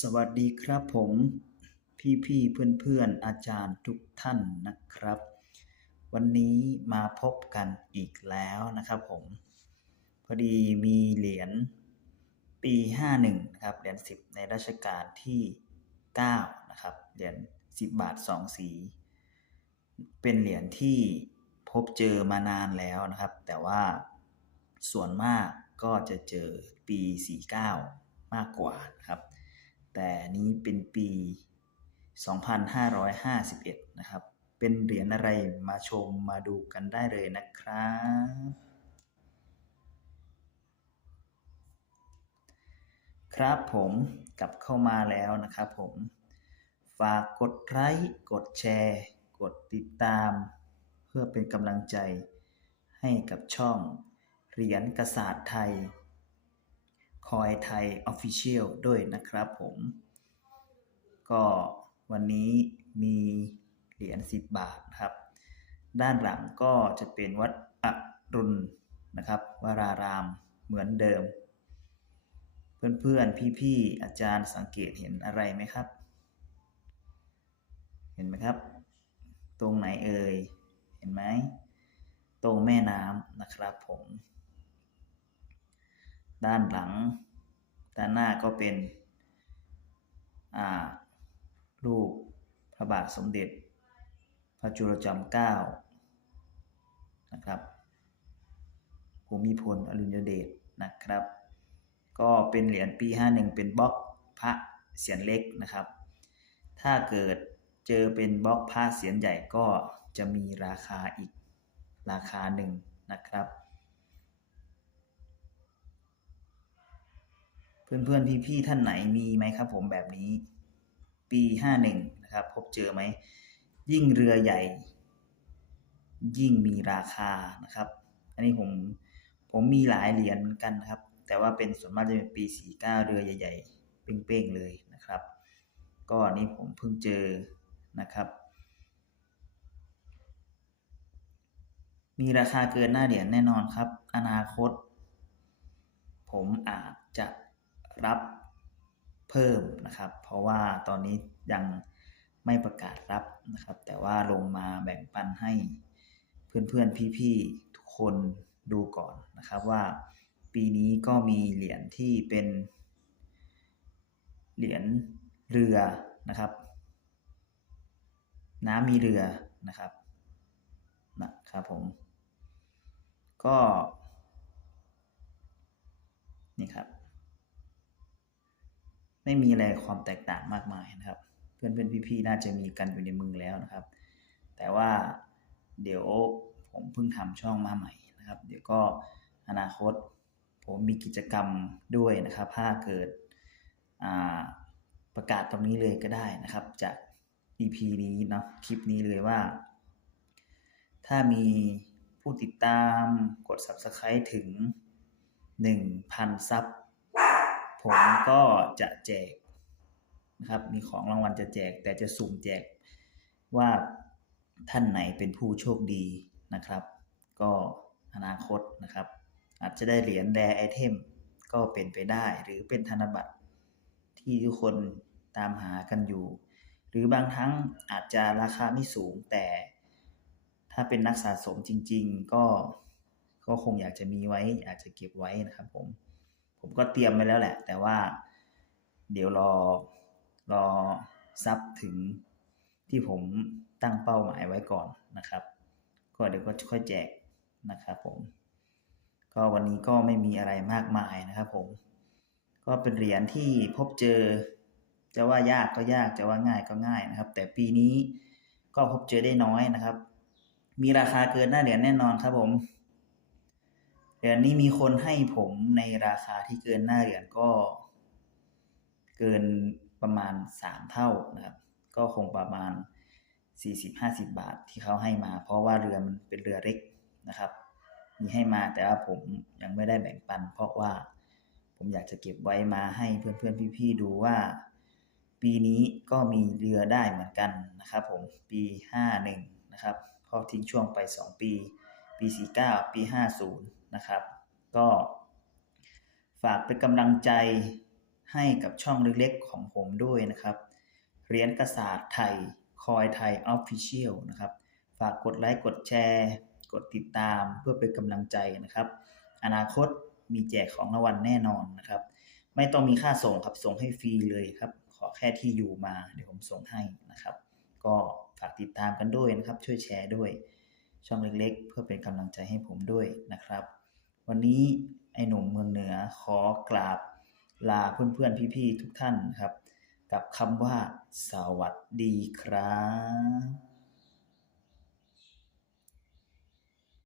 สวัสดีครับผมพี่พี่เพื่อนเพื่อนอาจารย์ทุกท่านนะครับ วันนี้มาพบกันอีกแล้วนะครับผม พอดีมีเหรียญปี 51นะครับเหรียญ10 ในรัชกาลที่ 9 นะครับเหรียญ10 บาท 2 สี เป็นเหรียญที่พบเจอมานานแล้วนะครับ แต่ว่าส่วนมากก็จะเจอปี 49 มากกว่านะครับ แต่นี้เป็นปี 2551 นะครับ เป็นเหรียญอะไรมาชมมาดูกันได้เลยนะครับ ครับผมกลับเข้ามาแล้วนะครับผม ฝากกดไลค์กดแชร์ กดติดตาม เพื่อเป็นกำลังใจให้กับช่องเหรียญกษาตรไทย คอยไทย Official ด้วยนะครับผม ก็วันนี้มีเหรียญ10 บาทครับ ด้านหลังก็จะเป็นวัดอรุณนะครับวารารามเหมือนเดิม เพื่อนๆ พี่ๆ อาจารย์สังเกตเห็นอะไรไหมครับ เห็นไหมครับ ตรงไหนเอ่ย เห็นไหม ตรงแม่น้ำนะครับผม ด้านหลัง ด้านหน้าก็เป็นรูปพระบาทสมเด็จ พระจุลจอมเกล้านะครับภูมิพลอดุลยเดชนะครับ ก็เป็นเหรียญปี 51 เป็นบล็อกพระเสียนเล็กนะครับ ถ้าเกิดเจอเป็นบล็อกพระเสียนใหญ่ก็จะมีราคาอีกราคาหนึ่งนะครับ เพื่อนๆพี่ๆท่านไหนมีไหมครับ ผมแบบนี้ ปี51นะครับ พบเจอไหม ยิ่งเรือใหญ่ ยิ่งมีราคานะครับ อันนี้ผมผมมีหลายเหรียญเหมือนกันนะครับ แต่ว่าเป็นส่วนมากจะเป็นปี49เรือใหญ่ๆ เป้งๆเลยนะครับ ก็อันนี้ผมเพิ่งเจอนะครับ มีราคาเกินหน้าเหรียญแน่นอนครับ อนาคต ผมอาจจะ รับเพิ่มนะครับ เพราะว่าตอนนี้ยังไม่ประกาศรับนะครับ แต่ว่าลงมาแบ่งปันให้เพื่อนๆพี่ๆทุกคนดูก่อนนะครับว่าปีนี้ก็มีเหรียญที่เป็นเหรียญเรือนะครับ น้ำมีเรือนะครับนะครับผมก็นี่ครับ ไม่มีอะไรความแตกต่างมากมายนะครับ เพื่อนเพื่อนพี่ๆน่าจะมีกันอยู่ในมือแล้วนะครับ แต่ว่าเดี๋ยวผมเพิ่งทำช่องมาใหม่นะครับ เดี๋ยวก็อนาคต ผมมีกิจกรรมด้วยนะครับ ถ้าเกิดประกาศตรงนี้เลยก็ได้นะครับ จาก EP นี้เนาะคลิปนี้เลยว่า ถ้ามีผู้ติดตามกด Subscribe ถึง 1,000 ซับ ผมก็จะแจกนะครับ มีของรางวัลจะแจก แต่จะสุ่มแจกว่าท่านไหนเป็นผู้โชคดีนะครับ ก็อนาคตนะครับ อาจจะได้เหรียญแดไอเทมก็เป็นไปได้ หรือเป็นธนบัตรที่ทุกคนตามหากันอยู่ หรือบางครั้งอาจจะราคาไม่สูงแต่ถ้าเป็นนักสะสมจริง ๆ ก็ก็คงอยากจะมีไว้ อากจะเก็บไว้นะครับผม ผมก็เตรียมไว้แล้วแหละ แต่ว่า เดี๋ยวรอรอซับถึงที่ผมตั้งเป้าหมายไว้ก่อนนะครับ ก็เดี๋ยวก็ค่อยแจกนะครับผม ก็วันนี้ก็ไม่มีอะไรมากมายนะครับผม ก็เป็นเหรียญที่พบเจอ จะว่ายากก็ยาก จะว่าง่ายก็ง่ายนะครับ แต่ปีนี้ก็พบเจอได้น้อยนะครับ มีราคาเกินหน้าเหรียญแน่นอนครับผม เหรียญนี้มีคนให้ผมในราคาที่เกินหน้าเหรียญก็ เกินประมาณ3เท่านะครับ ก็คงประมาณ40-50บห้าสิบาทที่เขาให้มา เพราะว่าเรือมันเป็นเรือเล็กนะครับ มีให้มาแต่ว่าผมยังไม่ได้แบ่งปัน เพราะว่าผมอยากจะเก็บไว้มาให้เพื่อนๆพี่ๆดูว่า ปีนี้ก็มีเรือได้เหมือนกันนะครับ ผมปี51นะครับพอทิ้งช่วงไป2ปี ปี49ปี50นย์ นะครับ ก็ฝากเป็นกำลังใจให้กับช่องเล็กๆของผมด้วยนะครับเหรียญกระสาดไทยคอยไทยออฟฟิเชียลนะครับ ฝากกดไลค์กดแชร์ กดติดตามเพื่อเป็นกำลังใจนะครับ อนาคตมีแจกของรางวัลแน่นอนนะครับ ไม่ต้องมีค่าส่งครับส่งให้ฟรีเลยครับ ขอแค่ที่อยู่มาเดี๋ยวผมส่งให้นะครับ ก็ฝากติดตามกันด้วยนะครับ ช่วยแชร์ด้วย ช่องเล็กๆ เพื่อเป็นกำลังใจให้ผมด้วยนะครับ วันนี้ไอ้หนุ่มเมืองเหนือขอกราบลาเพื่อนๆพี่ๆทุกท่านครับ กับคำว่าสวัสดีครับ